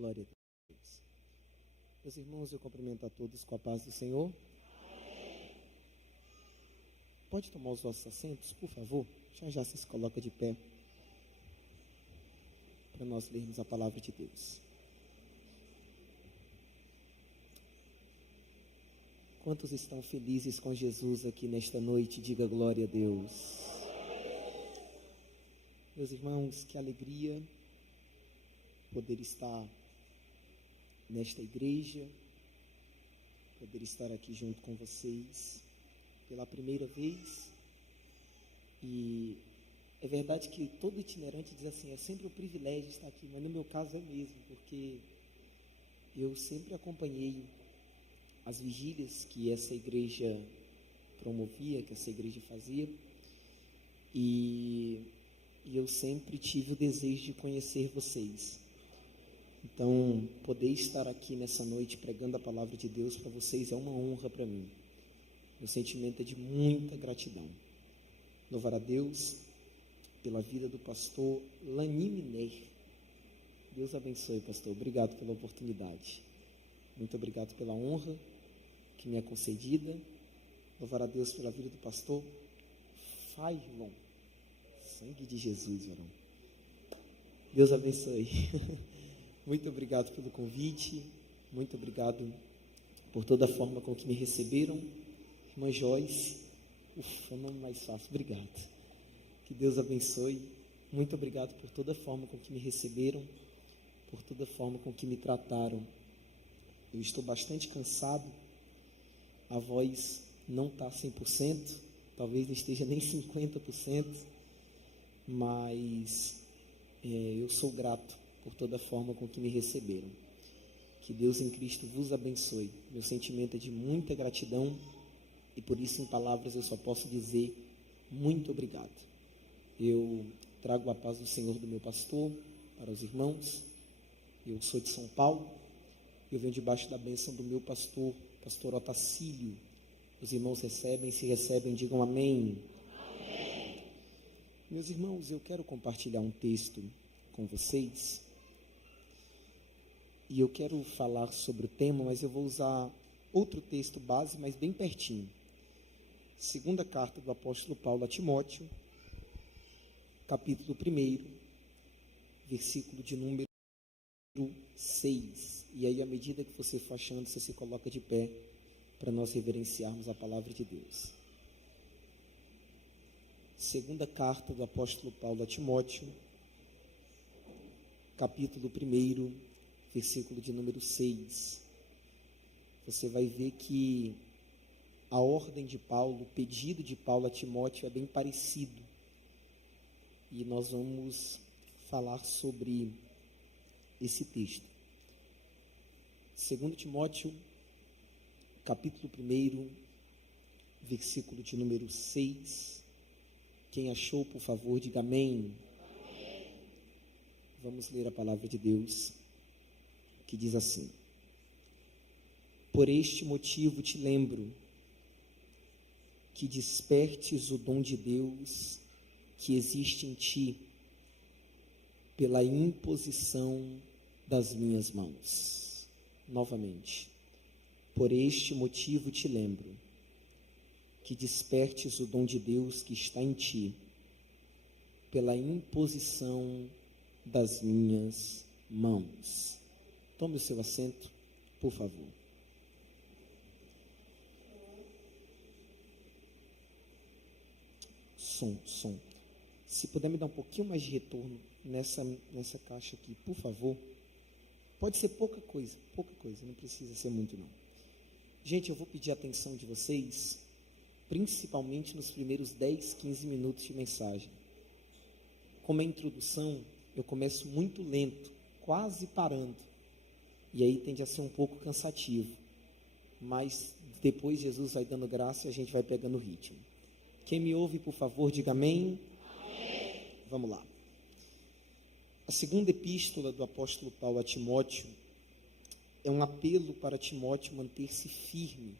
Glória a Deus. Meus irmãos, eu cumprimento a todos com a paz do Senhor. Pode tomar os vossos assentos, por favor? Já se coloca de pé para nós lermos a palavra de Deus. Quantos estão felizes com Jesus aqui nesta noite? Diga glória a Deus. Meus irmãos, que alegria poder estar nesta igreja, poder estar aqui junto com vocês pela primeira vez. E é verdade que todo itinerante diz assim, é sempre um privilégio estar aqui, mas no meu caso é mesmo, porque eu sempre acompanhei as vigílias que essa igreja promovia, que essa igreja fazia, e eu sempre tive o desejo de conhecer vocês. Então, poder estar aqui nessa noite pregando a palavra de Deus para vocês é uma honra para mim. Meu sentimento é de muita gratidão. Louvar a Deus pela vida do pastor Lani Miner. Deus abençoe, pastor. Obrigado pela oportunidade. Muito obrigado pela honra que me é concedida. Louvar a Deus pela vida do pastor Failon. Sangue de Jesus, varão. Deus abençoe. Muito obrigado pelo convite. Muito obrigado por toda a forma com que me receberam. Irmã Joyce, ufa, nome mais fácil. Obrigado. Que Deus abençoe. Muito obrigado por toda a forma com que me receberam, por toda a forma com que me trataram. Eu estou bastante cansado. A voz não está 100%, talvez não esteja nem 50%, mas eu sou grato por toda a forma com que me receberam. Que Deus em Cristo vos abençoe. Meu sentimento é de muita gratidão e por isso, em palavras, eu só posso dizer muito obrigado. Eu trago a paz do Senhor do meu pastor para os irmãos. Eu sou de São Paulo. Eu venho debaixo da bênção do meu pastor Otacílio. Os irmãos recebem, se recebem, digam amém. Amém. Meus irmãos, eu quero compartilhar um texto com vocês. E eu quero falar sobre o tema, mas eu vou usar outro texto base, mas bem pertinho. Segunda carta do apóstolo Paulo a Timóteo, capítulo 1, versículo de número 6. E aí, à medida que você for achando, você se coloca de pé para nós reverenciarmos a palavra de Deus. Segunda carta do apóstolo Paulo a Timóteo, capítulo 1, versículo de número 6. Você vai ver que a ordem de Paulo, o pedido de Paulo a Timóteo é bem parecido. E nós vamos falar sobre esse texto. 2 Timóteo, capítulo 1, versículo de número 6. Quem achou, por favor, diga amém. Amém. Vamos ler a palavra de Deus, que diz assim: Por este motivo te lembro que despertes o dom de Deus que existe em ti pela imposição das minhas mãos. Novamente. Por este motivo te lembro que despertes o dom de Deus que está em ti pela imposição das minhas mãos. Tome o seu assento, por favor. Som. Se puder me dar um pouquinho mais de retorno nessa caixa aqui, por favor. Pode ser pouca coisa, não precisa ser muito não. Gente, eu vou pedir a atenção de vocês, principalmente nos primeiros 10, 15 minutos de mensagem. Como é introdução, eu começo muito lento, quase parando. E aí tende a ser um pouco cansativo. Mas depois Jesus vai dando graça e a gente vai pegando o ritmo. Quem me ouve, por favor, diga amém. Amém. Vamos lá. A segunda epístola do apóstolo Paulo a Timóteo é um apelo para Timóteo manter-se firme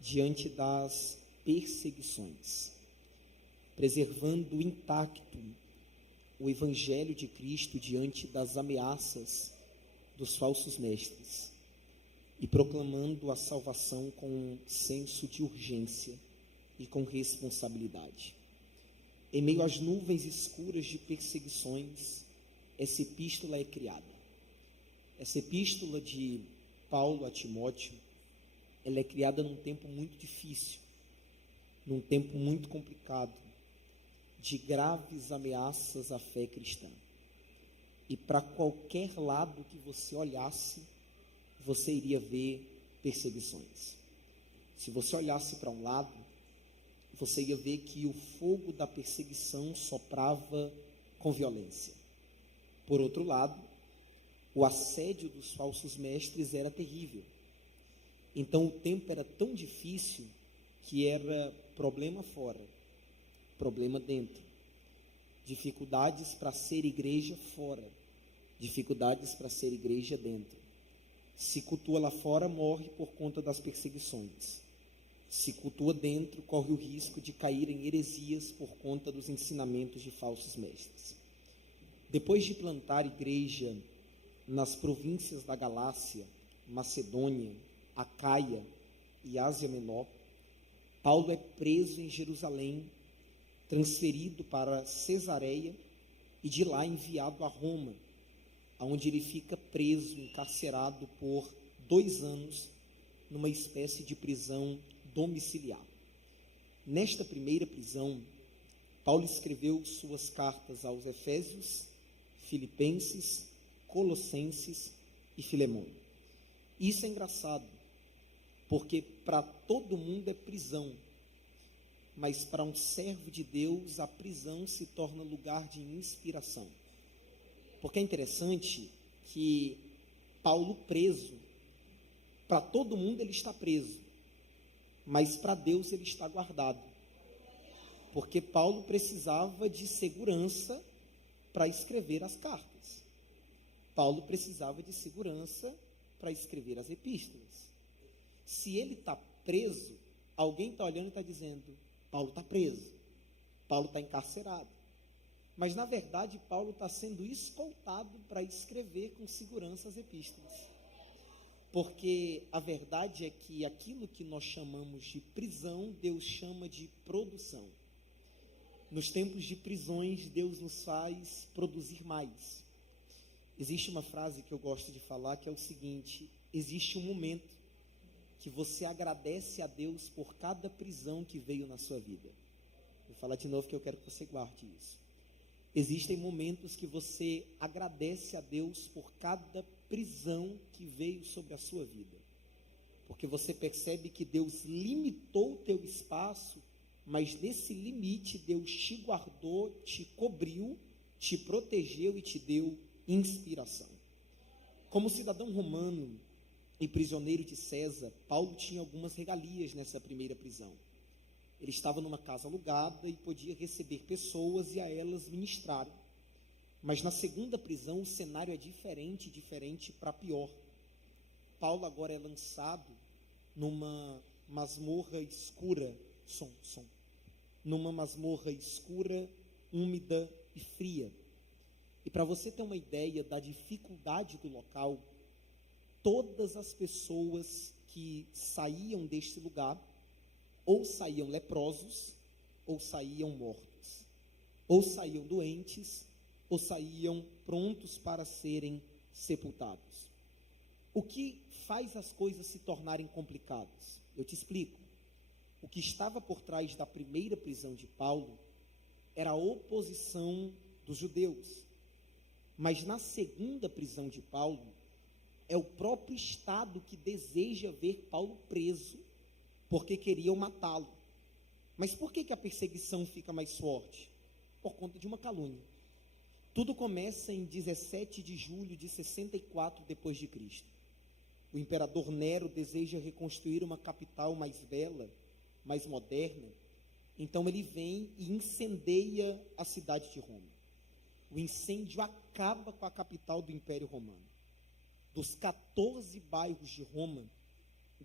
diante das perseguições, preservando intacto o Evangelho de Cristo diante das ameaças dos falsos mestres e proclamando a salvação com um senso de urgência e com responsabilidade. Em meio às nuvens escuras de perseguições, essa epístola é criada. Essa epístola de Paulo a Timóteo, ela é criada num tempo muito difícil, num tempo muito complicado, de graves ameaças à fé cristã. E para qualquer lado que você olhasse, você iria ver perseguições. Se você olhasse para um lado, você ia ver que o fogo da perseguição soprava com violência. Por outro lado, o assédio dos falsos mestres era terrível. Então o tempo era tão difícil que era problema fora, problema dentro. Dificuldades para ser igreja fora, dificuldades para ser igreja dentro. Se cultua lá fora, morre por conta das perseguições. Se cultua dentro, corre o risco de cair em heresias por conta dos ensinamentos de falsos mestres. Depois de plantar igreja nas províncias da Galácia, Macedônia, Acaia e Ásia Menor, Paulo é preso em Jerusalém, transferido para Cesareia e de lá enviado a Roma, onde ele fica preso, encarcerado por 2 anos, numa espécie de prisão domiciliar. Nesta primeira prisão, Paulo escreveu suas cartas aos Efésios, Filipenses, Colossenses e Filemão. Isso é engraçado, porque para todo mundo é prisão, mas para um servo de Deus a prisão se torna lugar de inspiração. Porque é interessante que Paulo preso, para todo mundo ele está preso, mas para Deus ele está guardado. Porque Paulo precisava de segurança para escrever as cartas. Paulo precisava de segurança para escrever as epístolas. Se ele está preso, alguém está olhando e está dizendo, Paulo está preso, Paulo está encarcerado. Mas, na verdade, Paulo está sendo escoltado para escrever com segurança as epístolas. Porque a verdade é que aquilo que nós chamamos de prisão, Deus chama de produção. Nos tempos de prisões, Deus nos faz produzir mais. Existe uma frase que eu gosto de falar que é o seguinte: existe um momento que você agradece a Deus por cada prisão que veio na sua vida. Vou falar de novo que eu quero que você guarde isso. Existem momentos que você agradece a Deus por cada prisão que veio sobre a sua vida. Porque você percebe que Deus limitou o teu espaço, mas nesse limite Deus te guardou, te cobriu, te protegeu e te deu inspiração. Como cidadão romano e prisioneiro de César, Paulo tinha algumas regalias nessa primeira prisão. Ele estava numa casa alugada e podia receber pessoas e a elas ministrar. Mas na segunda prisão o cenário é diferente para pior. Paulo agora é lançado numa masmorra escura, numa masmorra escura, úmida e fria. E para você ter uma ideia da dificuldade do local, todas as pessoas que saíam deste lugar, ou saíam leprosos, ou saíam mortos, ou saíam doentes, ou saíam prontos para serem sepultados. O que faz as coisas se tornarem complicadas? Eu te explico. O que estava por trás da primeira prisão de Paulo era a oposição dos judeus. Mas na segunda prisão de Paulo, é o próprio Estado que deseja ver Paulo preso, porque queriam matá-lo. Mas por que a perseguição fica mais forte? Por conta de uma calúnia. Tudo começa em 17 de julho de 64 depois de Cristo. O imperador Nero deseja reconstruir uma capital mais bela, mais moderna. Então ele vem e incendeia a cidade de Roma. O incêndio acaba com a capital do Império Romano. Dos 14 bairros de Roma,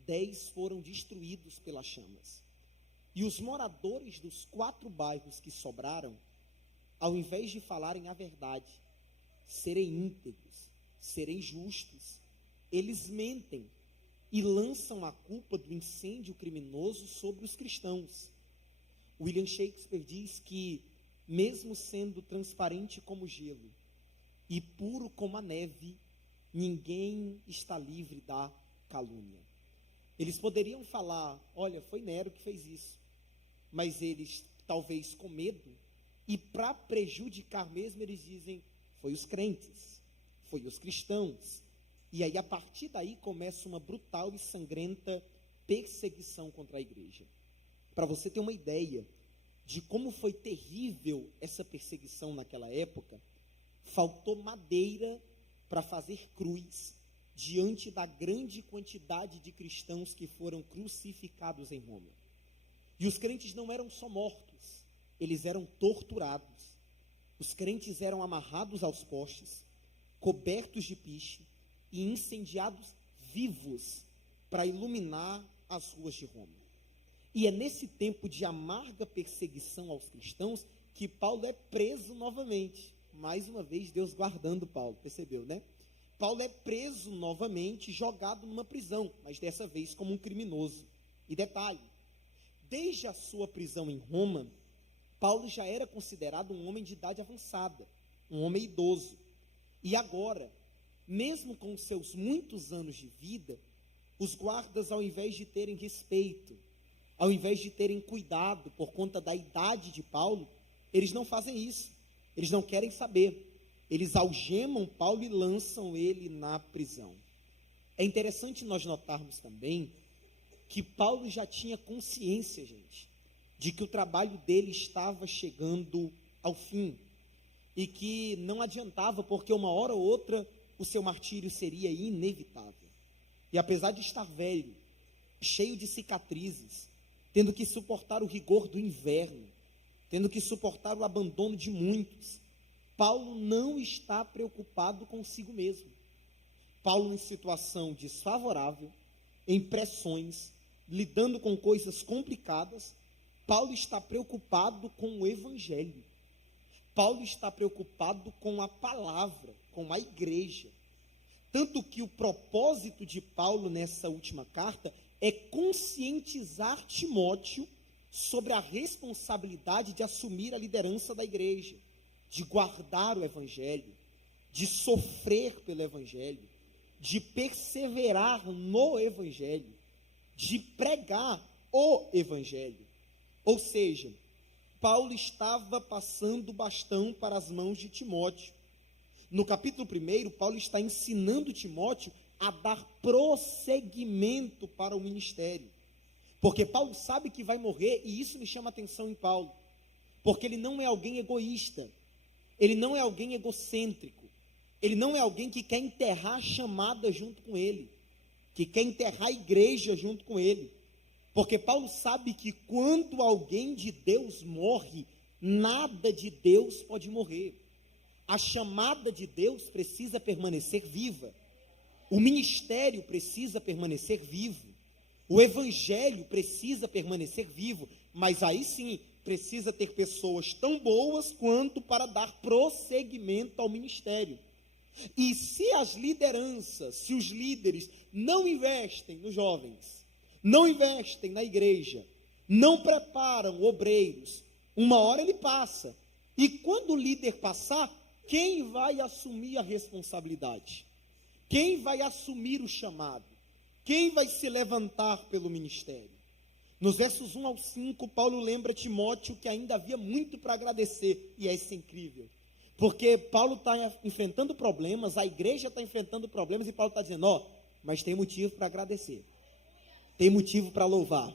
10 foram destruídos pelas chamas. E os moradores dos 4 bairros que sobraram, ao invés de falarem a verdade, serem íntegros, serem justos, eles mentem e lançam a culpa do incêndio criminoso sobre os cristãos. William Shakespeare diz que, mesmo sendo transparente como gelo e puro como a neve, ninguém está livre da calúnia. Eles poderiam falar, olha, foi Nero que fez isso, mas eles, talvez com medo, e para prejudicar mesmo, eles dizem, foi os crentes, foi os cristãos. E aí, a partir daí, começa uma brutal e sangrenta perseguição contra a igreja. Para você ter uma ideia de como foi terrível essa perseguição naquela época, faltou madeira para fazer cruz diante da grande quantidade de cristãos que foram crucificados em Roma. E os crentes não eram só mortos, eles eram torturados. Os crentes eram amarrados aos postes, cobertos de piche e incendiados vivos para iluminar as ruas de Roma. E é nesse tempo de amarga perseguição aos cristãos que Paulo é preso novamente. Mais uma vez, Deus guardando Paulo, percebeu, né? Paulo é preso novamente, jogado numa prisão, mas dessa vez como um criminoso. E detalhe, desde a sua prisão em Roma, Paulo já era considerado um homem de idade avançada, um homem idoso. E agora, mesmo com seus muitos anos de vida, os guardas, ao invés de terem respeito, ao invés de terem cuidado por conta da idade de Paulo, eles não fazem isso, eles não querem saber. Eles algemam Paulo e lançam ele na prisão. É interessante nós notarmos também que Paulo já tinha consciência, gente, de que o trabalho dele estava chegando ao fim e que não adiantava, porque uma hora ou outra o seu martírio seria inevitável. E apesar de estar velho, cheio de cicatrizes, tendo que suportar o rigor do inverno, tendo que suportar o abandono de muitos, Paulo não está preocupado consigo mesmo. Paulo, em situação desfavorável, em pressões, lidando com coisas complicadas, Paulo está preocupado com o evangelho. Paulo está preocupado com a palavra, com a igreja. Tanto que o propósito de Paulo nessa última carta é conscientizar Timóteo sobre a responsabilidade de assumir a liderança da igreja, de guardar o evangelho, de sofrer pelo evangelho, de perseverar no evangelho, de pregar o evangelho. Ou seja, Paulo estava passando o bastão para as mãos de Timóteo. No capítulo 1, Paulo está ensinando Timóteo a dar prosseguimento para o ministério. Porque Paulo sabe que vai morrer, e isso me chama a atenção em Paulo. Porque ele não é alguém egoísta, ele não é alguém egocêntrico, ele não é alguém que quer enterrar a chamada junto com ele, que quer enterrar a igreja junto com ele. Porque Paulo sabe que quando alguém de Deus morre, nada de Deus pode morrer. A chamada de Deus precisa permanecer viva. O ministério precisa permanecer vivo. O evangelho precisa permanecer vivo. Mas aí sim, precisa ter pessoas tão boas quanto para dar prosseguimento ao ministério. E se as lideranças, se os líderes não investem nos jovens, não investem na igreja, não preparam obreiros, uma hora ele passa. E quando o líder passar, quem vai assumir a responsabilidade? Quem vai assumir o chamado? Quem vai se levantar pelo ministério? Nos versos 1 ao 5, Paulo lembra Timóteo que ainda havia muito para agradecer, e isso é incrível, porque Paulo está enfrentando problemas, a igreja está enfrentando problemas, e Paulo está dizendo, mas tem motivo para agradecer, tem motivo para louvar,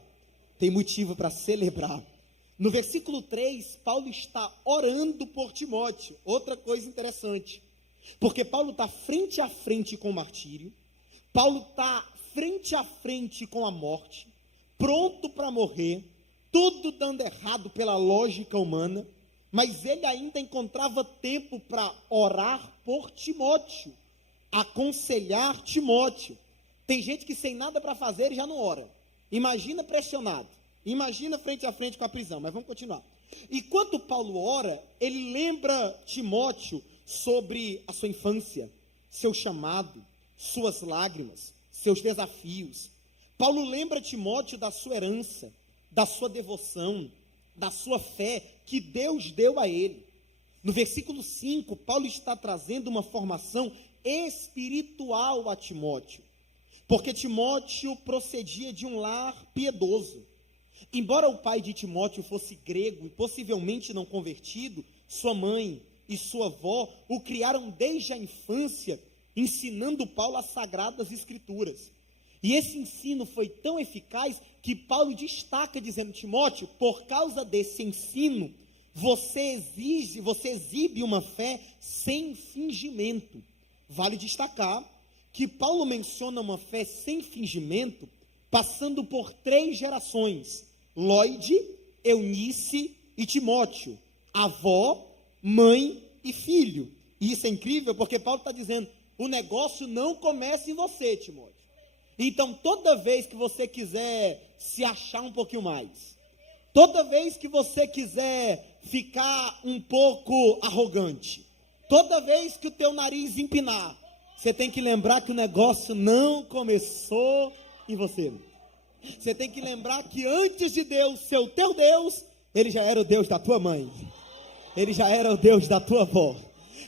tem motivo para celebrar. No versículo 3, Paulo está orando por Timóteo, outra coisa interessante, porque Paulo está frente a frente com o martírio, Paulo está frente a frente com a morte, pronto para morrer, tudo dando errado pela lógica humana, mas ele ainda encontrava tempo para orar por Timóteo, aconselhar Timóteo. Tem gente que sem nada para fazer já não ora. Imagina pressionado, imagina frente a frente com a prisão, mas vamos continuar. Enquanto Paulo ora, ele lembra Timóteo sobre a sua infância, seu chamado, suas lágrimas, seus desafios. Paulo lembra Timóteo da sua herança, da sua devoção, da sua fé que Deus deu a ele. No versículo 5, Paulo está trazendo uma formação espiritual a Timóteo, porque Timóteo procedia de um lar piedoso. Embora o pai de Timóteo fosse grego e possivelmente não convertido, sua mãe e sua avó o criaram desde a infância, ensinando Paulo as sagradas escrituras. E esse ensino foi tão eficaz que Paulo destaca dizendo: Timóteo, por causa desse ensino, você exibe uma fé sem fingimento. Vale destacar que Paulo menciona uma fé sem fingimento, passando por 3 gerações: Lóide, Eunice e Timóteo, avó, mãe e filho. E isso é incrível porque Paulo está dizendo: o negócio não começa em você, Timóteo. Então, toda vez que você quiser se achar um pouquinho mais, toda vez que você quiser ficar um pouco arrogante, toda vez que o teu nariz empinar, você tem que lembrar que o negócio não começou em você. Você tem que lembrar que antes de Deus ser o teu Deus, Ele já era o Deus da tua mãe, Ele já era o Deus da tua avó.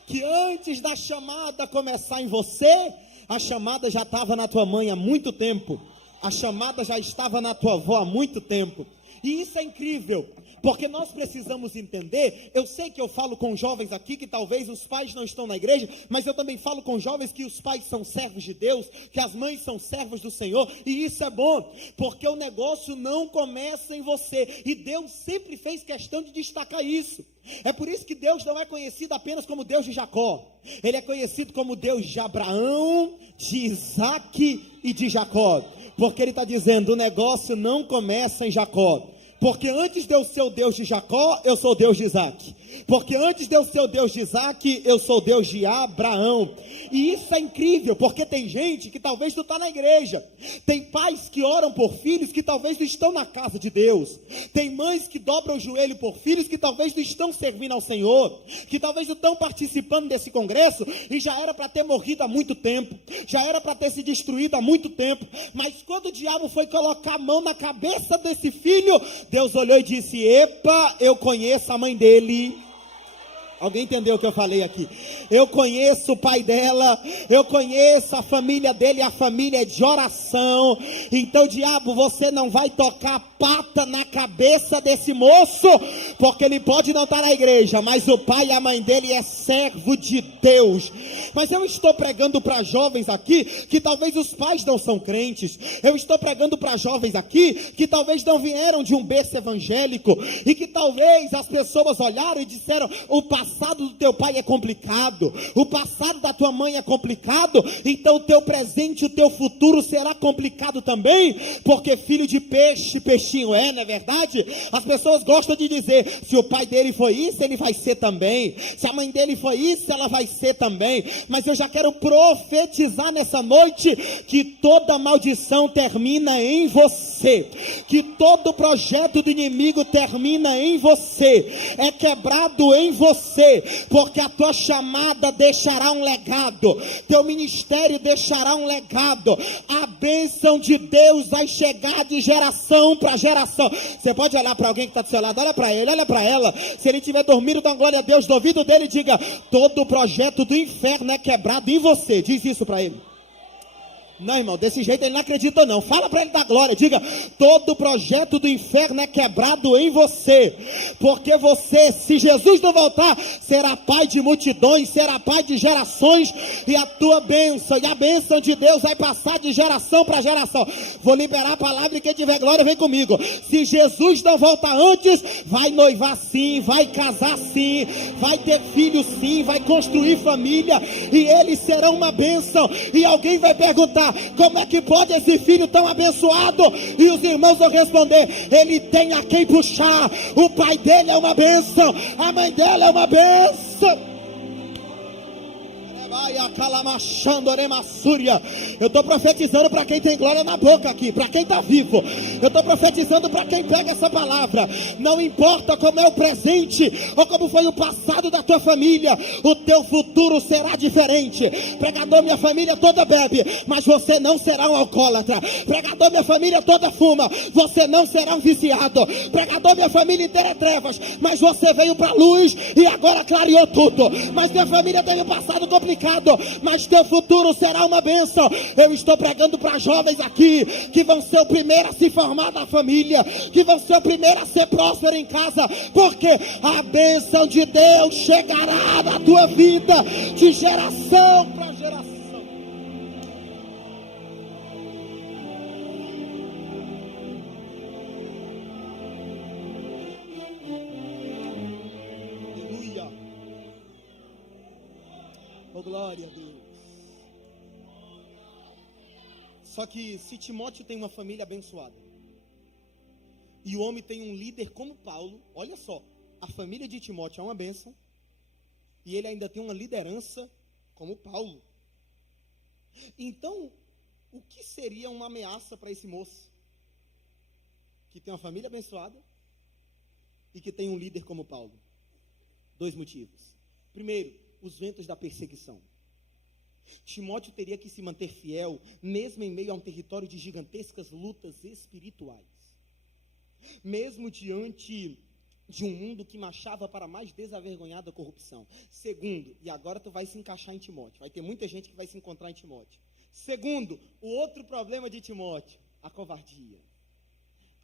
Que antes da chamada começar em você, a chamada já estava na tua mãe há muito tempo, a chamada já estava na tua avó há muito tempo. E isso é incrível, porque nós precisamos entender. Eu sei que eu falo com jovens aqui que talvez os pais não estão na igreja, mas eu também falo com jovens que os pais são servos de Deus, que as mães são servos do Senhor, e isso é bom, porque o negócio não começa em você, e Deus sempre fez questão de destacar isso. É por isso que Deus não é conhecido apenas como Deus de Jacó, Ele é conhecido como Deus de Abraão, de Isaac e de Jacó, porque Ele está dizendo: o negócio não começa em Jacó, porque antes de eu ser o Deus de Jacó, eu sou o Deus de Isaac, porque antes de eu ser o Deus de Isaac, eu sou o Deus de Abraão. E isso é incrível, porque tem gente que talvez não está na igreja, tem pais que oram por filhos que talvez não estão na casa de Deus, tem mães que dobram o joelho por filhos que talvez não estão servindo ao Senhor, que talvez não estão participando desse congresso, e já era para ter morrido há muito tempo, já era para ter se destruído há muito tempo, mas quando o diabo foi colocar a mão na cabeça desse filho, Deus olhou e disse: epa, eu conheço a mãe dele. Alguém entendeu o que eu falei aqui? Eu conheço o pai dela, eu conheço a família dele, a família é de oração. Então, diabo, você não vai tocar a pata na cabeça desse moço, porque ele pode não estar na igreja, mas o pai e a mãe dele é servo de Deus. Mas eu estou pregando para jovens aqui que talvez os pais não são crentes. Eu estou pregando para jovens aqui que talvez não vieram de um berço evangélico, e que talvez as pessoas olharam e disseram: o passado do teu pai é complicado, o passado da tua mãe é complicado, então o teu presente, o teu futuro será complicado também, porque filho de peixe, peixinho é, não é verdade? As pessoas gostam de dizer: se o pai dele foi isso, ele vai ser também, se a mãe dele foi isso, ela vai ser também. Mas eu já quero profetizar nessa noite que toda maldição termina em você, que todo projeto do inimigo termina em você, é quebrado em você, porque a tua chamada deixará um legado, teu ministério deixará um legado, a bênção de Deus vai chegar de geração para geração. Você pode olhar para alguém que está do seu lado, olha para ele, olha para ela, se ele estiver dormindo, dá uma glória a Deus do ouvido dele, diga: todo o projeto do inferno é quebrado em você. Diz isso para ele. Não, irmão, desse jeito ele não acredita não. Fala para ele da glória, diga: todo projeto do inferno é quebrado em você, porque você, se Jesus não voltar, será pai de multidões, será pai de gerações, e a tua bênção, e a bênção de Deus vai passar de geração para geração. Vou liberar a palavra e quem tiver glória vem comigo. Se Jesus não voltar antes, vai noivar sim, vai casar sim, vai ter filhos sim, vai construir família, e eles serão uma bênção. E alguém vai perguntar: como é que pode esse filho tão abençoado? E os irmãos vão responder: ele tem a quem puxar, o pai dele é uma bênção, a mãe dele é uma bênção. Eu estou profetizando para quem tem glória na boca aqui, para quem está vivo. Eu estou profetizando para quem pega essa palavra. Não importa como é o presente ou como foi o passado da tua família, o teu futuro será diferente. Pregador, minha família toda bebe, mas você não será um alcoólatra. Pregador, minha família toda fuma, você não será um viciado. Pregador, minha família inteira é trevas, mas você veio para a luz e agora clareou tudo. Mas minha família teve um passado complicado, mas teu futuro será uma bênção. Eu estou pregando para jovens aqui, que vão ser o primeiro a se formar da família, que vão ser o primeiro a ser próspero em casa, porque a bênção de Deus chegará na tua vida, de geração para geração. Aleluia. Oh, glória a Deus. Só que se Timóteo tem uma família abençoada, e o homem tem um líder como Paulo, olha só, a família de Timóteo é uma bênção, e ele ainda tem uma liderança como Paulo. Então, o que seria uma ameaça para esse moço, que tem uma família abençoada, e que tem um líder como Paulo? 2 motivos. Primeiro, os ventos da perseguição. Timóteo teria que se manter fiel, mesmo em meio a um território de gigantescas lutas espirituais, mesmo diante de um mundo que marchava para a mais desavergonhada corrupção. Segundo, e agora tu vai se encaixar em Timóteo, vai ter muita gente que vai se encontrar em Timóteo. Segundo, o outro problema de Timóteo, a covardia,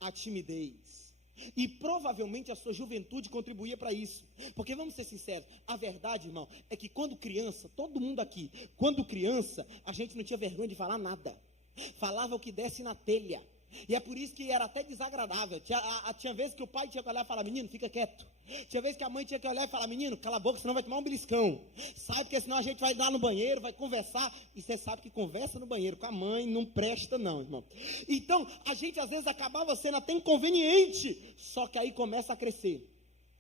a timidez. E provavelmente a sua juventude contribuía para isso. Porque vamos ser sinceros, a verdade, irmão, é que quando criança, todo mundo aqui, quando criança, a gente não tinha vergonha de falar nada. Falava o que desse na telha. E é por isso que era até desagradável. Tinha vezes que o pai tinha que olhar e falar: menino, fica quieto. Tinha vezes que a mãe tinha que olhar e falar: menino, cala a boca, senão vai tomar um beliscão. Sabe, porque senão a gente vai lá no banheiro, vai conversar. E você sabe que conversa no banheiro com a mãe não presta não, irmão. Então, a gente às vezes acabava sendo até inconveniente. Só que aí começa a crescer.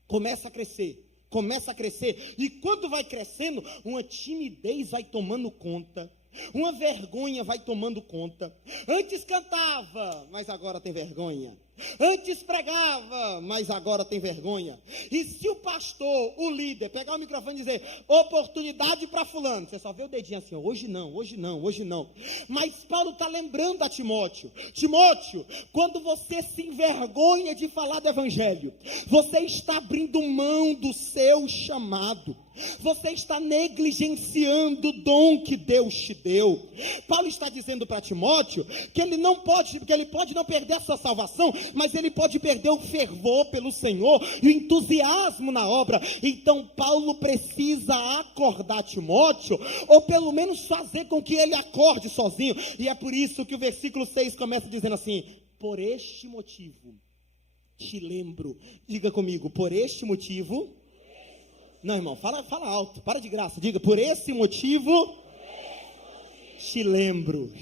Começa a crescer. E quando vai crescendo, uma timidez vai tomando conta. Uma vergonha vai tomando conta. Antes cantava, mas agora tem vergonha. Antes pregava, mas agora tem vergonha. E se o pastor, o líder, pegar o microfone e dizer: oportunidade para fulano, você só vê o dedinho assim: hoje não. Mas Paulo está lembrando a Timóteo: Timóteo, quando você se envergonha de falar do evangelho, você está abrindo mão do seu chamado. Você está negligenciando o dom que Deus te deu. Paulo está dizendo para Timóteo que ele pode não perder a sua salvação, mas ele pode perder o fervor pelo Senhor e o entusiasmo na obra. Então Paulo precisa acordar Timóteo, ou pelo menos fazer com que ele acorde sozinho. E é por isso que o versículo 6 começa dizendo assim: por este motivo te lembro. Diga comigo: por este motivo. Não, irmão, fala alto, para de graça. Diga: por esse motivo te lembro.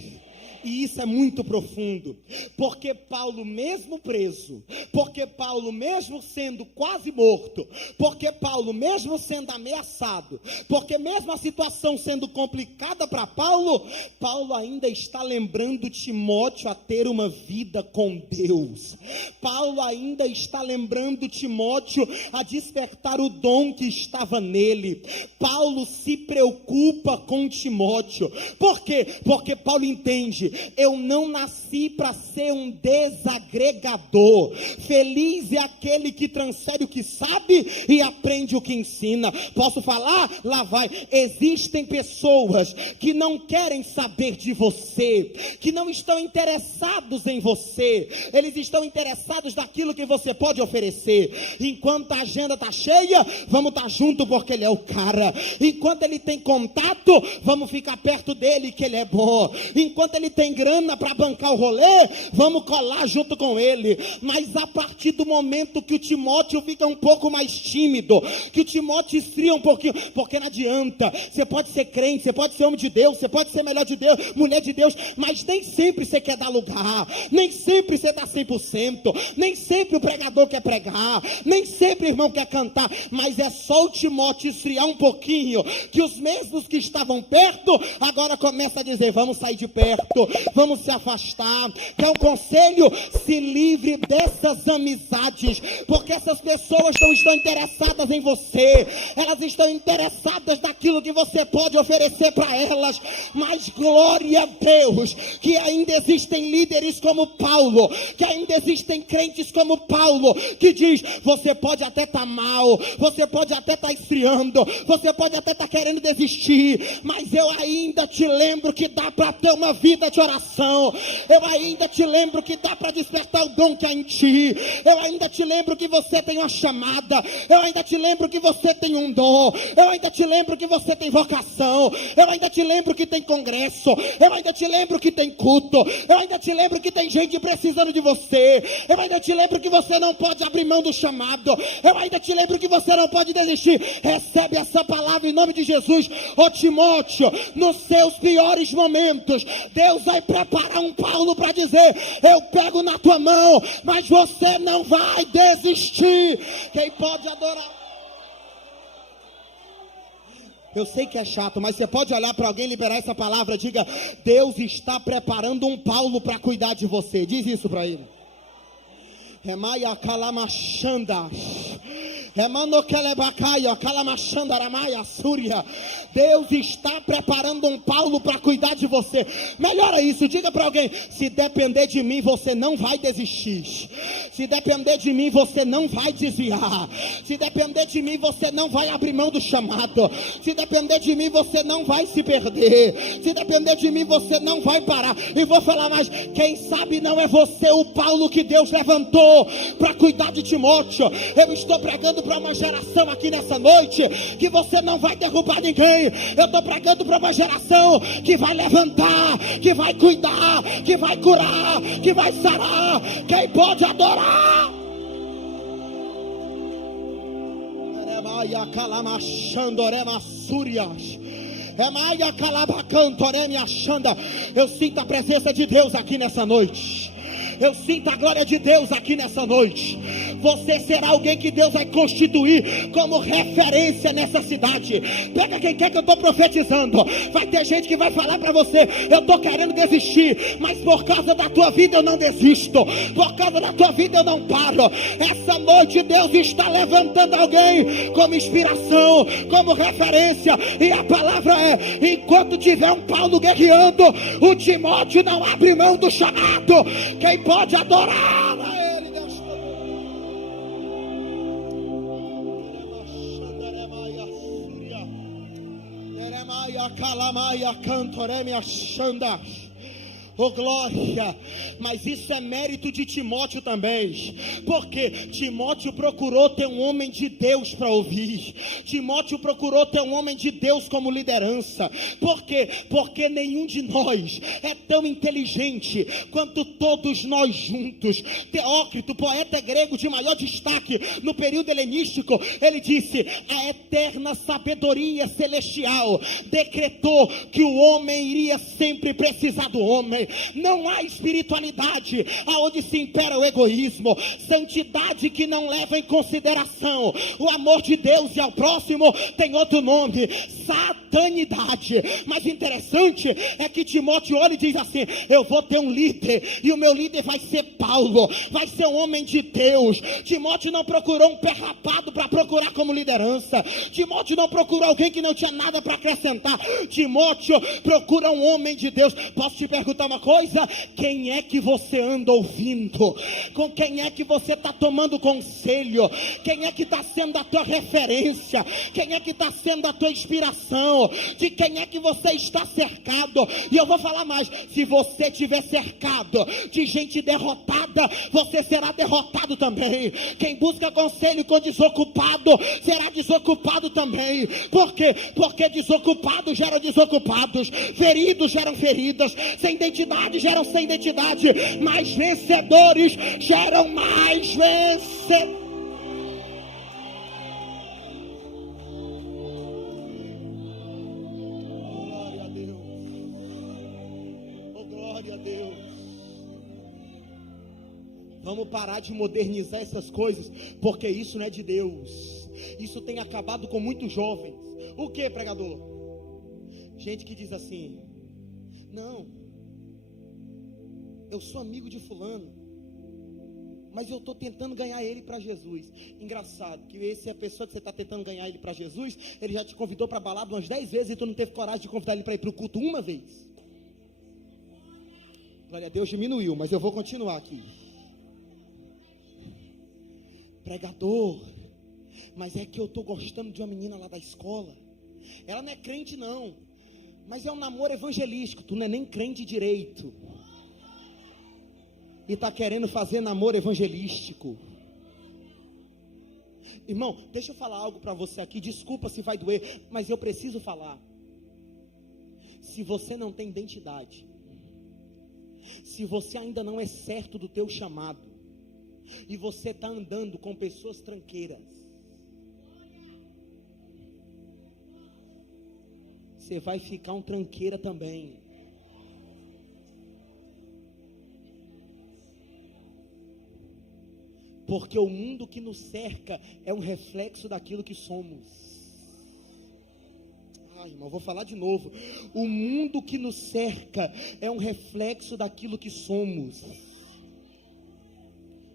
E isso é muito profundo, porque Paulo mesmo preso, porque Paulo mesmo sendo quase morto, porque Paulo mesmo sendo ameaçado, porque mesmo a situação sendo complicada para Paulo, Paulo ainda está lembrando Timóteo a ter uma vida com Deus. Paulo ainda está lembrando Timóteo a despertar o dom que estava nele. Paulo se preocupa com Timóteo. Por quê? Porque Paulo entende: eu não nasci para ser um desagregador. Feliz é aquele que transfere o que sabe e aprende o que ensina. Posso falar? Lá vai. Existem pessoas que não querem saber de você, que não estão interessados em você. Eles estão interessados naquilo que você pode oferecer. Enquanto a agenda está cheia, vamos estar junto porque ele é o cara. Enquanto ele tem contato, vamos ficar perto dele que ele é bom. Enquanto ele tem tem grana para bancar o rolê, vamos colar junto com ele. Mas a partir do momento que o Timóteo fica um pouco mais tímido, que o Timóteo esfria um pouquinho, porque não adianta, você pode ser crente, você pode ser homem de Deus, você pode ser melhor de Deus, mulher de Deus, mas nem sempre você quer dar lugar, nem sempre você dá 100%, nem sempre o pregador quer pregar, nem sempre o irmão quer cantar, mas é só o Timóteo esfriar um pouquinho, que os mesmos que estavam perto, agora começa a dizer, vamos sair de perto, vamos se afastar. Então conselho, se livre dessas amizades, porque essas pessoas não estão interessadas em você, elas estão interessadas naquilo que você pode oferecer para elas, mas glória a Deus, que ainda existem líderes como Paulo, que ainda existem crentes como Paulo, que diz, você pode até estar mal, você pode até estar esfriando, você pode até estar querendo desistir, mas eu ainda te lembro que dá para ter uma vida de oração, eu ainda te lembro que dá para despertar o dom que há em ti, eu ainda te lembro que você tem uma chamada, eu ainda te lembro que você tem um dom, eu ainda te lembro que você tem vocação, eu ainda te lembro que tem congresso, eu ainda te lembro que tem culto, eu ainda te lembro que tem gente precisando de você, eu ainda te lembro que você não pode abrir mão do chamado, eu ainda te lembro que você não pode desistir. Recebe essa palavra em nome de Jesus. Ô Timóteo, nos seus piores momentos, Deus vai preparar um Paulo para dizer, eu pego na tua mão, mas você não vai desistir. Quem pode adorar? Eu sei que é chato, mas você pode olhar para alguém, liberar essa palavra, diga, Deus está preparando um Paulo para cuidar de você. Diz isso para ele. Remaia calamachanda. Deus está preparando um Paulo para cuidar de você. Melhora isso, diga para alguém, se depender de mim você não vai desistir, se depender de mim você não vai desviar, se depender de mim você não vai abrir mão do chamado, se depender de mim você não vai se perder, se depender de mim você não vai parar. E vou falar mais, quem sabe não é você o Paulo que Deus levantou para cuidar de Timóteo. Eu estou pregando para uma geração aqui nessa noite, que você não vai derrubar ninguém. Eu estou pregando para uma geração que vai levantar, que vai cuidar, que vai curar, que vai sarar. Quem pode adorar? Eu sinto a presença de Deus aqui nessa noite. Eu sinto a glória de Deus aqui nessa noite. Você será alguém que Deus vai constituir como referência nessa cidade. Pega quem quer que eu estou profetizando. Vai ter gente que vai falar para você, eu estou querendo desistir, mas por causa da tua vida eu não desisto, por causa da tua vida eu não paro. Essa noite Deus está levantando alguém como inspiração, como referência. E a palavra é, enquanto tiver um Paulo guerreando, o Timóteo não abre mão do chamado. Quem pode adorar a ele, Deus. Oh glória, mas isso é mérito de Timóteo também, porque Timóteo procurou ter um homem de Deus para ouvir, Timóteo procurou ter um homem de Deus como liderança. Por quê? Porque nenhum de nós é tão inteligente quanto todos nós juntos. Teócrito, poeta grego de maior destaque no período helenístico, ele disse, a eterna sabedoria celestial decretou que o homem iria sempre precisar do homem. Não há espiritualidade aonde se impera o egoísmo, santidade que não leva em consideração o amor de Deus e ao próximo tem outro nome, satanidade. Mas interessante é que Timóteo olha e diz assim, eu vou ter um líder, e o meu líder vai ser Paulo, vai ser um homem de Deus. Timóteo não procurou um pé rapado para procurar como liderança, Timóteo não procurou alguém que não tinha nada para acrescentar, Timóteo procura um homem de Deus. Posso te perguntar uma coisa? Quem é que você anda ouvindo? Com quem é que você está tomando conselho? Quem é que está sendo a tua referência? Quem é que está sendo a tua inspiração? De quem é que você está cercado? E eu vou falar mais, se você estiver cercado de gente derrotada, você será derrotado também. Quem busca conselho com desocupado, será desocupado também. Por quê? Porque desocupados geram desocupados, feridos geram feridas, sem identidade identidade geram sem identidade, mas vencedores geram mais vencedores. Glória a Deus. Oh, glória a Deus. Vamos parar de modernizar essas coisas, porque isso não é de Deus. Isso tem acabado com muitos jovens. O que, pregador? Gente que diz assim: não, eu sou amigo de fulano, mas eu estou tentando ganhar ele para Jesus. Engraçado, que essa é a pessoa que você está tentando ganhar ele para Jesus. Ele já te convidou para a balada umas 10 vezes e tu não teve coragem de convidar ele para ir para o culto uma vez. Glória a Deus, diminuiu, mas eu vou continuar aqui. Pregador, mas é que eu estou gostando de uma menina lá da escola. Ela não é crente não, mas é um namoro evangelístico. Tu não é nem crente direito e está querendo fazer namoro evangelístico. Irmão, deixa eu falar algo para você aqui. Desculpa se vai doer, mas eu preciso falar. Se você não tem identidade, se você ainda não é certo do teu chamado, e você está andando com pessoas tranqueiras, você vai ficar um tranqueira também. Porque o mundo que nos cerca é um reflexo daquilo que somos. Ai, irmão, vou falar de novo. O mundo que nos cerca é um reflexo daquilo que somos.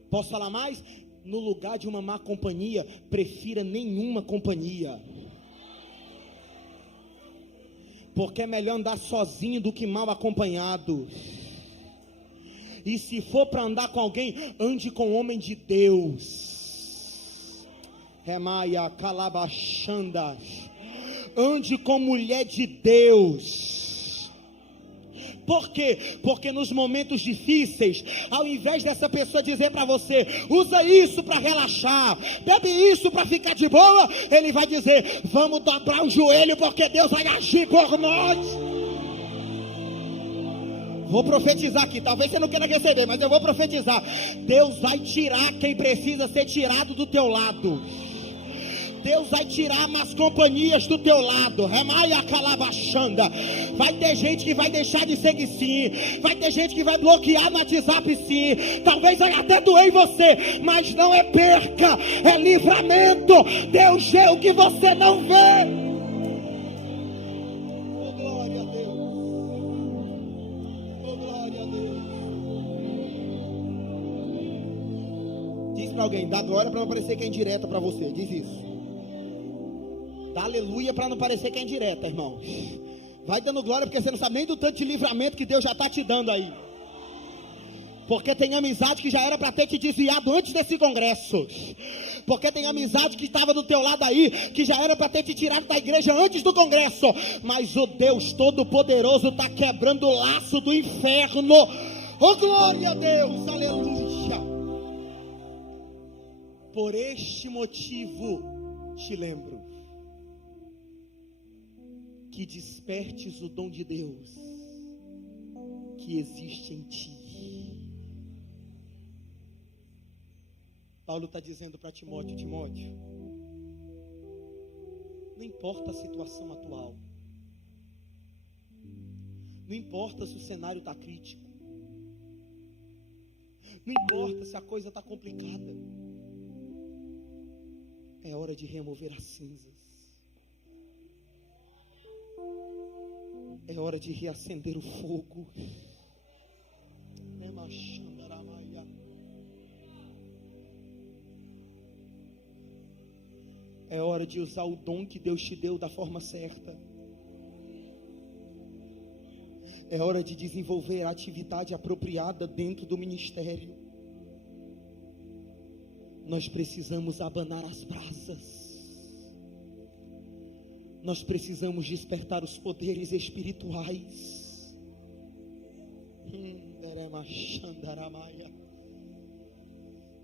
Posso falar mais? No lugar de uma má companhia, prefira nenhuma companhia. Porque é melhor andar sozinho do que mal acompanhado. E se for para andar com alguém, ande com homem de Deus. Remaia, calabachanda. Ande com mulher de Deus. Por quê? Porque nos momentos difíceis, ao invés dessa pessoa dizer para você, usa isso para relaxar, bebe isso para ficar de boa, ele vai dizer, vamos dobrar o joelho porque Deus vai agir por nós. Vou profetizar aqui, talvez você não queira receber, mas eu vou profetizar. Deus vai tirar quem precisa ser tirado do teu lado. Deus vai tirar más companhias do teu lado. Remaia calabachanda. Vai ter gente que vai deixar de seguir sim. Vai ter gente que vai bloquear no WhatsApp sim. Talvez vai até doer em você, mas não é perca, é livramento. Deus vê o que você não vê. Oh, glória a Deus. Oh, glória a Deus. Diz para alguém, dá glória para não parecer que é indireta para você. Diz isso. Dá aleluia para não parecer que é indireta, irmão. Vai dando glória porque você não sabe nem do tanto de livramento que Deus já está te dando aí. Porque tem amizade que já era para ter te desviado antes desse congresso. Porque tem amizade que estava do teu lado aí, que já era para ter te tirado da igreja antes do congresso. Mas o Deus Todo-Poderoso está quebrando o laço do inferno. Oh, glória a Deus, aleluia. Por este motivo te lembro que despertes o dom de Deus que existe em ti. Paulo está dizendo para Timóteo, Timóteo, não importa a situação atual, não importa se o cenário está crítico, não importa se a coisa está complicada, é hora de remover as cinzas. É hora de reacender o fogo. É hora de usar o dom que Deus te deu da forma certa. É hora de desenvolver a atividade apropriada dentro do ministério. Nós precisamos abanar as brasas. Nós precisamos despertar os poderes espirituais.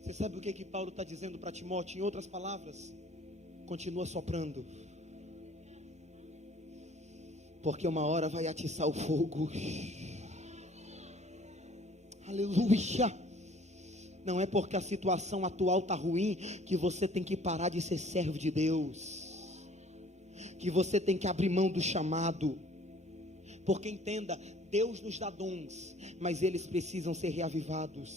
Você sabe o que Paulo está dizendo para Timóteo? Em outras palavras, continua soprando, porque uma hora vai atiçar o fogo. Aleluia. Não é porque a situação atual está ruim que você tem que parar de ser servo de Deus, que você tem que abrir mão do chamado. Porque entenda, Deus nos dá dons, mas eles precisam ser reavivados.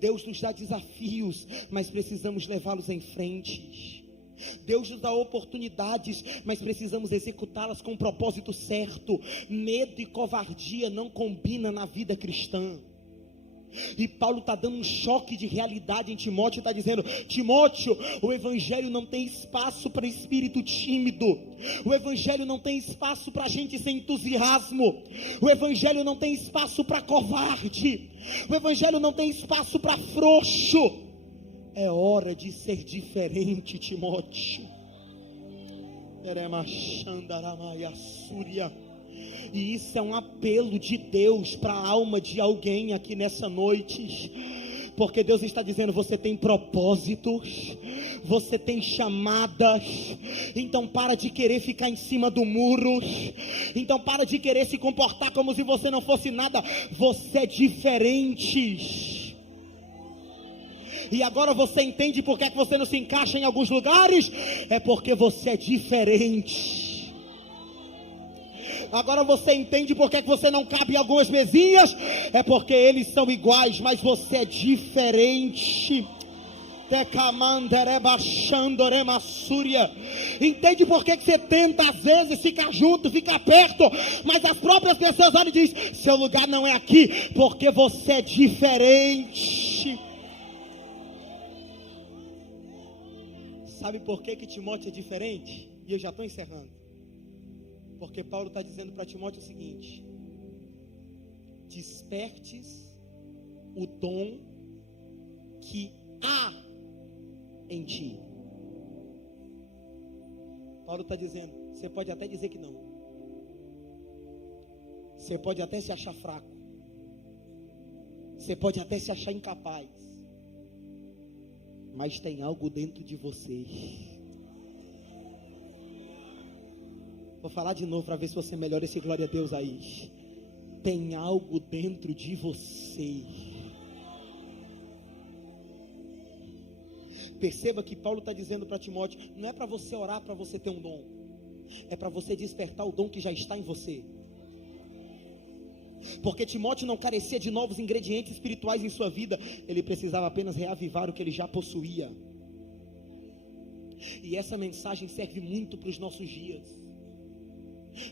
Deus nos dá desafios, mas precisamos levá-los em frente. Deus nos dá oportunidades, mas precisamos executá-las com o propósito certo. Medo e covardia não combinam na vida cristã. E Paulo está dando um choque de realidade em Timóteo, está dizendo: Timóteo, o evangelho não tem espaço para espírito tímido, o evangelho não tem espaço para gente sem entusiasmo, o evangelho não tem espaço para covarde, o evangelho não tem espaço para frouxo. É hora de ser diferente, Timóteo. E isso é um apelo de Deus para a alma de alguém aqui nessa noite, porque Deus está dizendo: você tem propósitos, você tem chamadas, então para de querer ficar em cima do muro, então para de querer se comportar como se você não fosse nada. Você é diferente. E agora você entende por que você não se encaixa em alguns lugares? É porque você é diferente. Agora você entende por que você não cabe em algumas mesinhas? É porque eles são iguais, mas você é diferente. Entende por que você tenta às vezes ficar junto, ficar perto, mas as próprias pessoas olham e dizem: seu lugar não é aqui, porque você é diferente. Sabe por que Timóteo é diferente? E eu já estou encerrando. Porque Paulo está dizendo para Timóteo o seguinte: despertes o dom que há em ti. Paulo está dizendo: você pode até dizer que não, você pode até se achar fraco, você pode até se achar incapaz, mas tem algo dentro de você. Vou falar de novo para ver se você melhora esse glória a Deus aí. Tem algo dentro de você. Perceba que Paulo está dizendo para Timóteo: não é para você orar para você ter um dom, é para você despertar o dom que já está em você. Porque Timóteo não carecia de novos ingredientes espirituais em sua vida, ele precisava apenas reavivar o que ele já possuía. E essa mensagem serve muito para os nossos dias,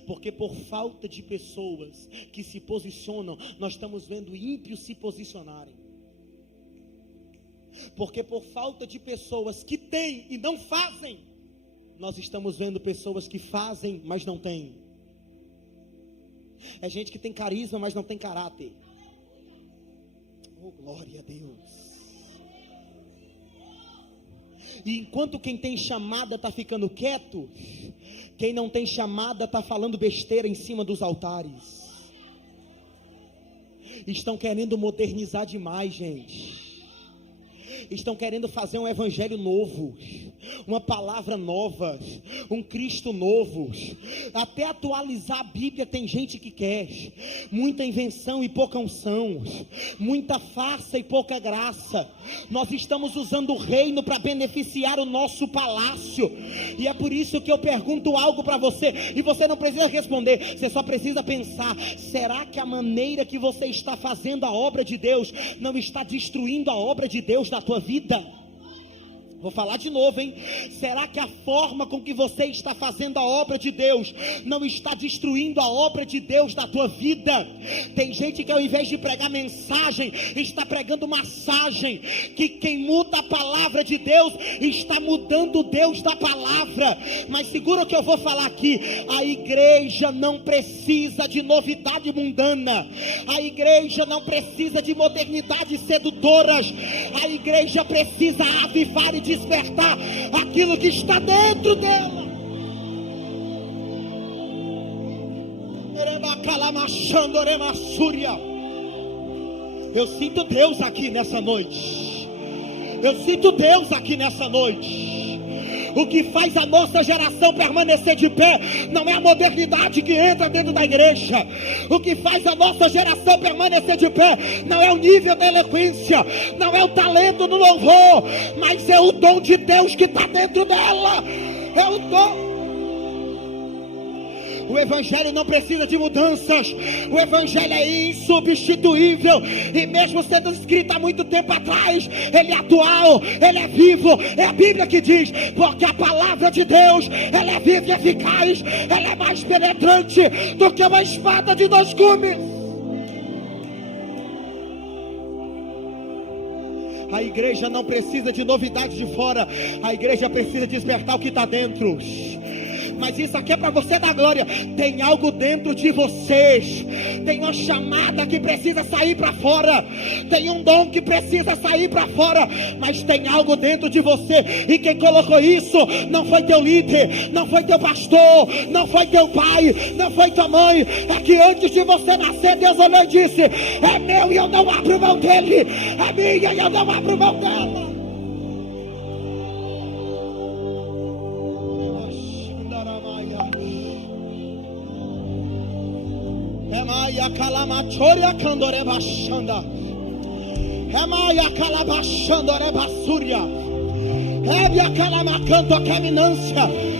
porque por falta de pessoas que se posicionam, nós estamos vendo ímpios se posicionarem. Porque por falta de pessoas que têm e não fazem, nós estamos vendo pessoas que fazem, mas não têm. É gente que tem carisma, mas não tem caráter. Oh, glória a Deus. E enquanto quem tem chamada está ficando quieto, quem não tem chamada está falando besteira em cima dos altares. Estão querendo modernizar demais, gente. Estão querendo fazer um evangelho novo, uma palavra nova, um Cristo novo. Até atualizar a Bíblia tem gente que quer. Muita invenção e pouca unção, muita farsa e pouca graça. Nós estamos usando o reino para beneficiar o nosso palácio. E é por isso que eu pergunto algo para você, e você não precisa responder, você só precisa pensar: será que a maneira que você está fazendo a obra de Deus não está destruindo a obra de Deus na tua vida? Vou falar de novo, hein? Será que a forma com que você está fazendo a obra de Deus não está destruindo a obra de Deus da tua vida? Tem gente que ao invés de pregar mensagem, está pregando massagem. Que quem muda a palavra de Deus está mudando o Deus da palavra. Mas segura o que eu vou falar aqui: a igreja não precisa de novidade mundana, a igreja não precisa de modernidades sedutoras, a igreja precisa avivar e despertar aquilo que está dentro dela. Eu sinto Deus aqui nessa noite. Eu sinto Deus aqui nessa noite. O que faz a nossa geração permanecer de pé não é a modernidade que entra dentro da igreja. O que faz a nossa geração permanecer de pé não é o nível da eloquência, não é o talento do louvor, mas é o dom de Deus que está dentro dela. É o dom. O evangelho não precisa de mudanças. O evangelho é insubstituível. E mesmo sendo escrito há muito tempo atrás, ele é atual, ele é vivo. É a Bíblia que diz, porque a palavra de Deus, ela é viva e eficaz. Ela é mais penetrante do que uma espada de 2 gumes. A igreja não precisa de novidades de fora. A igreja precisa despertar o que está dentro. Mas isso aqui é para você dar glória. Tem algo dentro de vocês. Tem uma chamada que precisa sair para fora. Tem um dom que precisa sair para fora. Mas tem algo dentro de você. E quem colocou isso não foi teu líder, não foi teu pastor, não foi teu pai, não foi tua mãe. É que antes de você nascer, Deus olhou e disse: é meu e eu não abro mão dele. É minha e eu não abro mão dela. Remaya calamachoria candoreba xanda. Remaya calabachandoreba súria. Rebia calamacanto a caminância.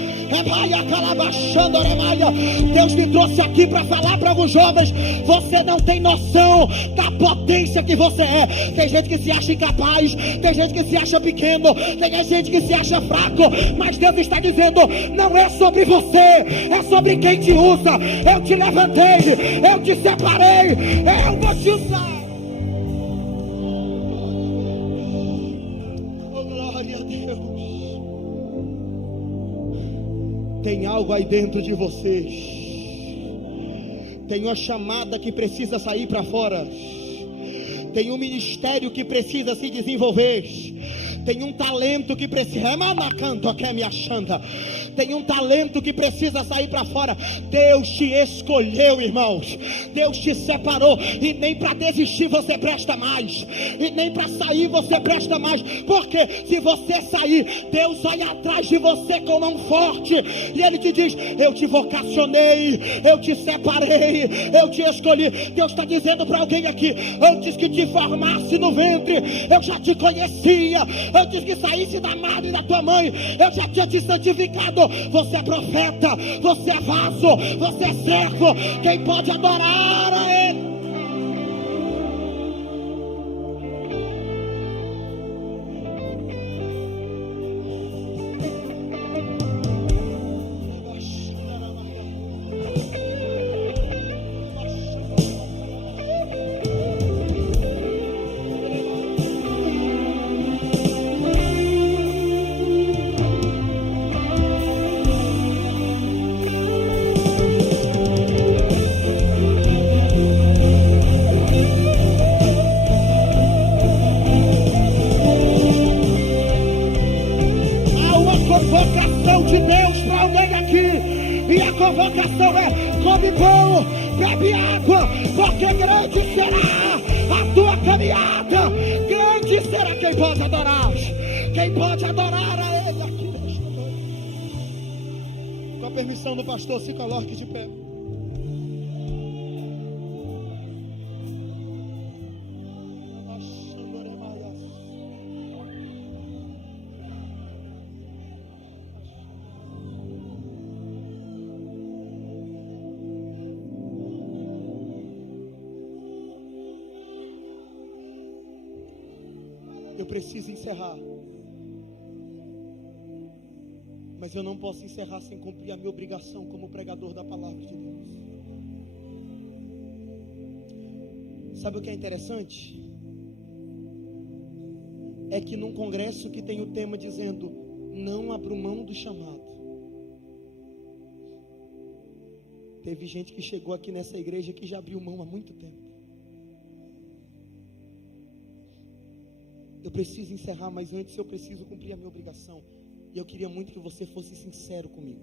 Deus me trouxe aqui para falar para alguns jovens: você não tem noção da potência que você é. Tem gente que se acha incapaz, tem gente que se acha pequeno, tem gente que se acha fraco, mas Deus está dizendo: não é sobre você, é sobre quem te usa. Eu te levantei, eu te separei, eu vou te usar. Tem algo aí dentro de vocês. Tem uma chamada que precisa sair para fora. Tem um ministério que precisa se desenvolver. Tem um talento que precisa. Tem um talento que precisa sair para fora. Deus te escolheu, irmãos. Deus te separou. E nem para desistir você presta mais. E nem para sair você presta mais. Porque se você sair, Deus vai atrás de você com mão forte. E Ele te diz: eu te vocacionei, eu te separei, eu te escolhi. Deus está dizendo para alguém aqui: antes que te formasse no ventre, eu já te conhecia. Antes que saísse da madre da tua mãe, eu já tinha te santificado. Você é profeta, você é vaso, você é servo. Quem pode adorar a Ele? Convocação de Deus para alguém aqui. E a convocação é: come pão, bebe água, porque grande será a tua caminhada. Grande será. Quem pode adorar? Quem pode adorar a Ele aqui nesta noite? Com a permissão do pastor, se coloque de pé. Eu preciso encerrar, mas eu não posso encerrar sem cumprir a minha obrigação como pregador da palavra de Deus. Sabe o que é interessante? É que num congresso que tem o tema dizendo: não abra mão do chamado, teve gente que chegou aqui nessa igreja que já abriu mão há muito tempo. Eu preciso encerrar, mas antes eu preciso cumprir a minha obrigação. E eu queria muito que você fosse sincero comigo.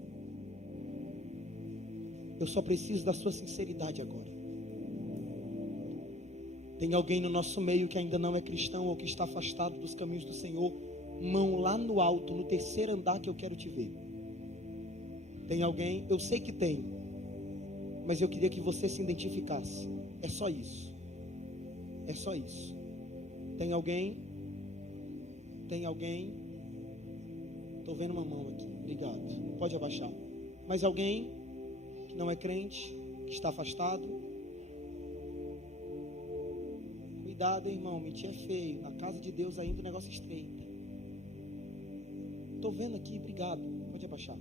Eu só preciso da sua sinceridade agora. Tem alguém no nosso meio que ainda não é cristão ou que está afastado dos caminhos do Senhor, mão lá no alto, no terceiro andar, que eu quero te ver. Tem alguém? Eu sei que tem, mas eu queria que você se identificasse. É só isso. É só isso. Tem alguém? Tem alguém? Estou vendo uma mão aqui. Obrigado. Pode abaixar. Mas alguém que não é crente, que está afastado? Cuidado, hein, irmão. Mentir é feio. Na casa de Deus ainda o negócio é estreito. Estou vendo aqui. Obrigado. Pode abaixar.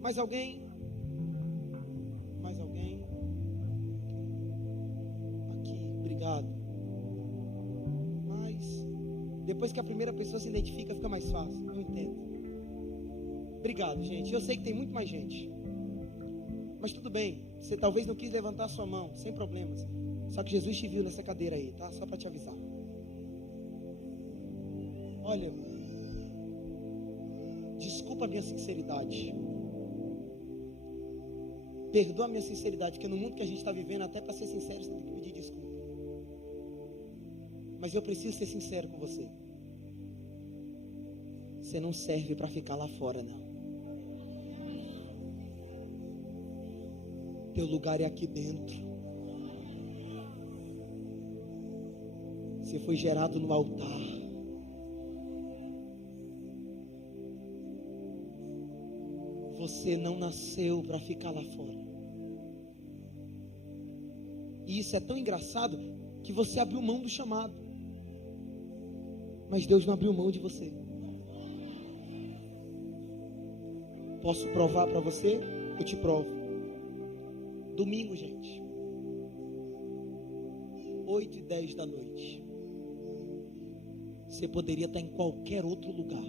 Mais alguém? Mais alguém? Aqui. Obrigado. Mas depois que a primeira pessoa se identifica, fica mais fácil. Eu entendo. Obrigado, gente. Eu sei que tem muito mais gente. Mas tudo bem. Você talvez não quis levantar a sua mão. Sem problemas. Só que Jesus te viu nessa cadeira aí, tá? Só para te avisar. Olha, desculpa a minha sinceridade. Perdoa a minha sinceridade, porque no mundo que a gente está vivendo, até para ser sincero, você tem que pedir desculpa. Mas eu preciso ser sincero com você. Você não serve para ficar lá fora, não. Teu lugar é aqui dentro. Você foi gerado no altar. Você não nasceu para ficar lá fora. E isso é tão engraçado que você abriu mão do chamado. Mas Deus não abriu mão de você. Posso provar para você? Eu te provo. Domingo, gente, 8h10 da noite. Você poderia estar em qualquer outro lugar.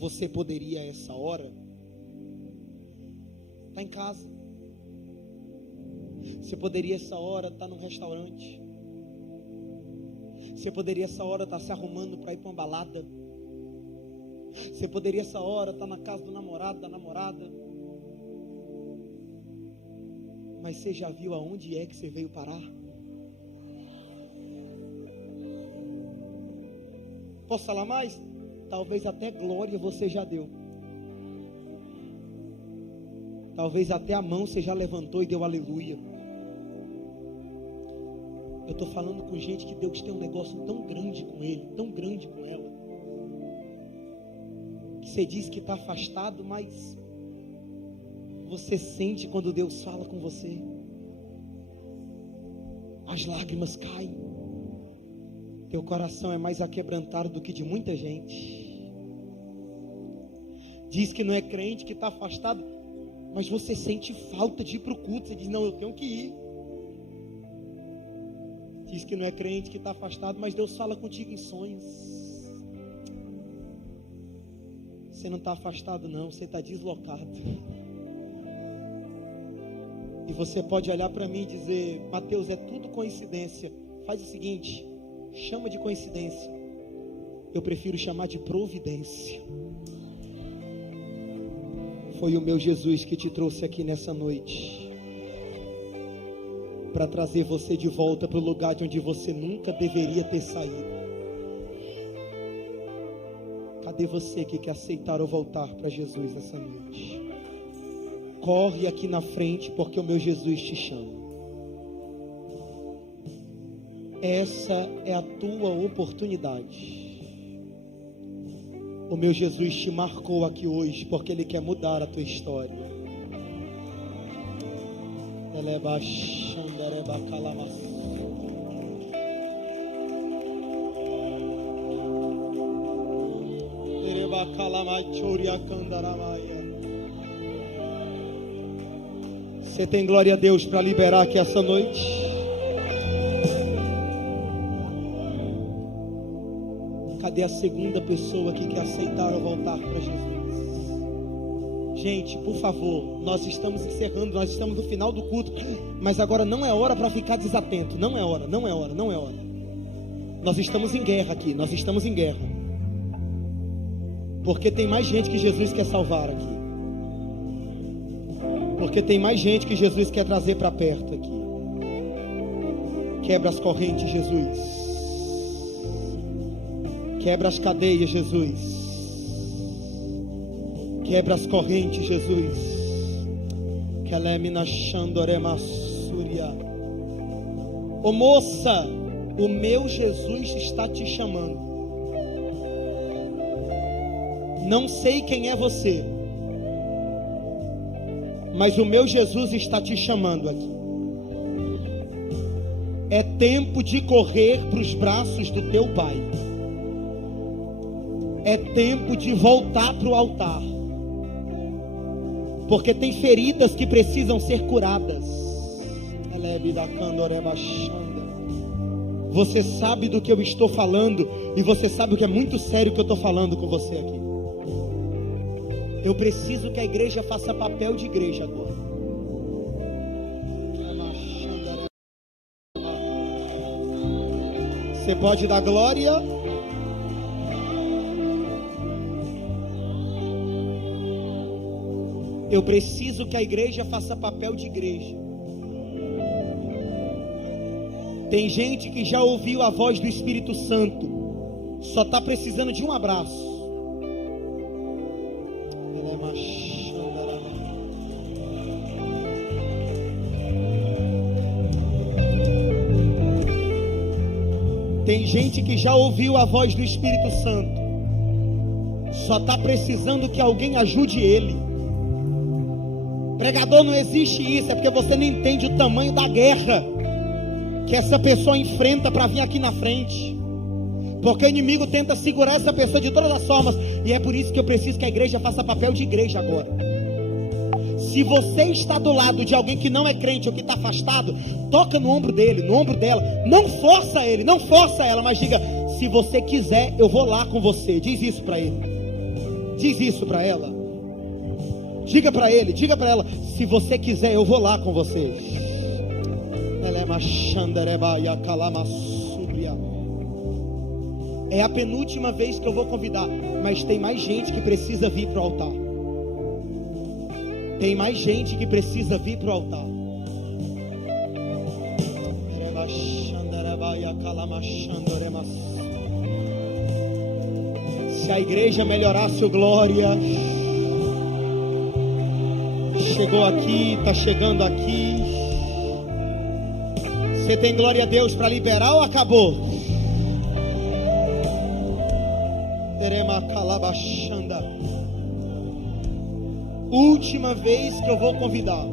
Você poderia, a essa hora, estar em casa. Você poderia, essa hora, estar num restaurante. Você poderia, essa hora, estar se arrumando para ir para uma balada. Você poderia, essa hora, estar na casa do namorado, da namorada. Mas você já viu aonde é que você veio parar? Posso falar mais? Talvez até glória você já deu. Talvez até a mão você já levantou e deu aleluia. Eu estou falando com gente que Deus tem um negócio tão grande com ele, tão grande com ela, que você diz que está afastado, mas você sente quando Deus fala com você. As lágrimas caem. Teu coração é mais aquebrantado do que de muita gente. Diz que não é crente, que está afastado, mas você sente falta de ir para o culto. Você diz, não, eu tenho que ir. Diz que não é crente, que está afastado, mas Deus fala contigo em sonhos. Você não está afastado não, você está deslocado. E você pode olhar para mim e dizer, Mateus, é tudo coincidência. Faz o seguinte, chama de coincidência. Eu prefiro chamar de providência. Foi o meu Jesus que te trouxe aqui nessa noite, para trazer você de volta para o lugar de onde você nunca deveria ter saído. Cadê você que quer aceitar ou voltar para Jesus nessa noite? Corre aqui na frente, porque o meu Jesus te chama. Essa é a tua oportunidade. O meu Jesus te marcou aqui hoje, porque Ele quer mudar a tua história. Você tem glória a Deus para liberar aqui essa noite? Cadê a segunda pessoa que quer aceitar ou voltar para Jesus? Gente, por favor, nós estamos encerrando, nós estamos no final do culto, mas agora não é hora para ficar desatento, não é hora. Nós estamos em guerra aqui, nós estamos em guerra, porque tem mais gente que Jesus quer salvar aqui, porque tem mais gente que Jesus quer trazer para perto aqui. Quebra as correntes, Jesus. Quebra as cadeias, Jesus. Quebra as correntes, Jesus. Ô moça, o meu Jesus está te chamando. Não sei quem é você, mas o meu Jesus está te chamando aqui. É tempo de correr para os braços do teu Pai. É tempo de voltar para o altar. Porque tem feridas que precisam ser curadas. Você sabe do que eu estou falando. E você sabe o que é muito sério que eu estou falando com você aqui. Eu preciso que a igreja faça papel de igreja agora. Você pode dar glória? Eu preciso que a igreja faça papel de igreja. Tem gente que já ouviu a voz do Espírito Santo, só está precisando de um abraço. Tem gente que já ouviu a voz do Espírito Santo, só está precisando que alguém ajude ele. Pregador, não existe isso, é porque você não entende o tamanho da guerra que essa pessoa enfrenta para vir aqui na frente. Porque o inimigo tenta segurar essa pessoa de todas as formas. E é por isso que eu preciso que a igreja faça papel de igreja agora. Se você está do lado de alguém que não é crente ou que está afastado, toca no ombro dele, no ombro dela. Não força ele, não força ela, mas diga: se você quiser, eu vou lá com você. Diz isso para ele. Diz isso para ela. Diga para ele, diga para ela: se você quiser, eu vou lá com você. É a penúltima vez que eu vou convidar, mas tem mais gente que precisa vir para o altar. Tem mais gente que precisa vir para o altar. Se a igreja melhorasse o glória. Chegou aqui, está chegando aqui. Você tem glória a Deus para liberar ou acabou? Terema calabachanda. Última vez que eu vou convidar.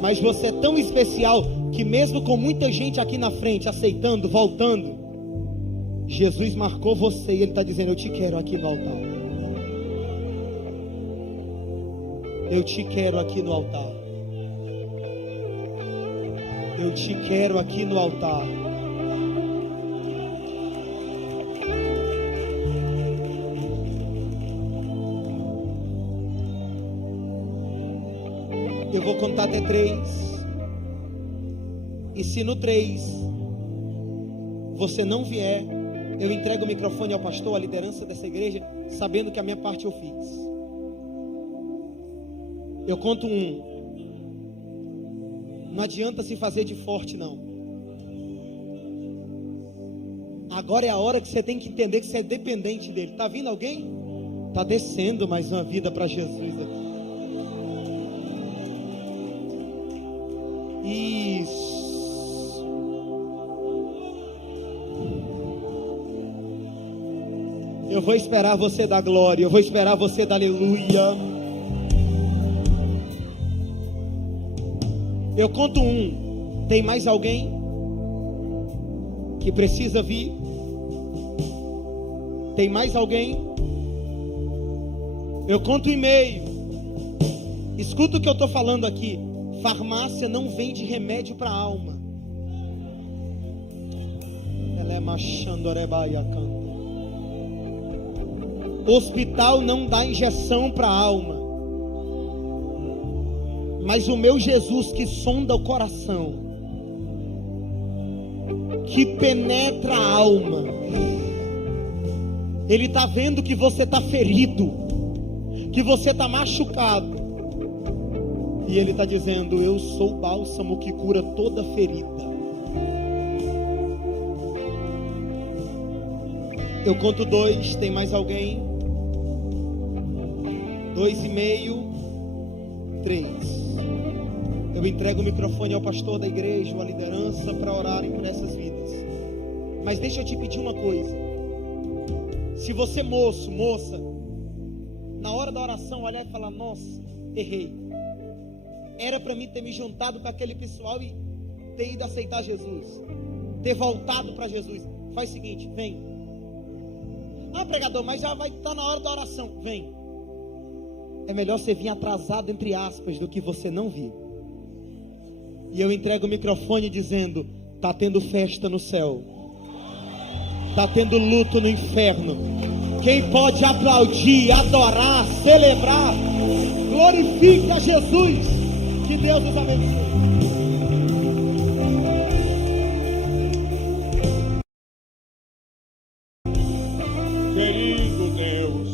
Mas você é tão especial que mesmo com muita gente aqui na frente aceitando, voltando, Jesus marcou você e Ele está dizendo: eu te quero aqui no altar. Eu te quero aqui no altar. Eu te quero aqui no altar. Eu vou contar até 3. E se no 3 você não vier, eu entrego o microfone ao pastor, à liderança dessa igreja, sabendo que a minha parte eu fiz. Eu conto 1. Não adianta se fazer de forte, não. Agora é a hora que você tem que entender que você é dependente dele. Está vindo alguém? Está descendo mais uma vida para Jesus aqui. Isso. Eu vou esperar você dar glória. Eu vou esperar você dar aleluia. Eu conto 1. Tem mais alguém que precisa vir? Tem mais alguém? Eu conto 1,5. Escuta o que eu estou falando aqui. Farmácia não vende remédio para a alma. Ela é machandorebaiacanta. Hospital não dá injeção para a alma. Mas o meu Jesus que sonda o coração, que penetra a alma, Ele está vendo que você está ferido, que você está machucado, e Ele está dizendo: eu sou o bálsamo que cura toda ferida. Eu conto 2, tem mais alguém? 2,5, 3. Eu entrego o microfone ao pastor da igreja, à liderança, para orarem por essas vidas. Mas deixa eu te pedir uma coisa. Se você, moço, moça, na hora da oração olhar e falar: nossa, errei, era para mim ter me juntado com aquele pessoal e ter ido aceitar Jesus, ter voltado para Jesus. Faz o seguinte, vem. Ah, pregador, mas já vai estar na hora da oração. Vem. É melhor você vir atrasado, entre aspas, do que você não vir. E eu entrego o microfone dizendo: está tendo festa no céu, está tendo luto no inferno. Quem pode aplaudir, adorar, celebrar, glorifique a Jesus. Que Deus nos abençoe. Querido Deus,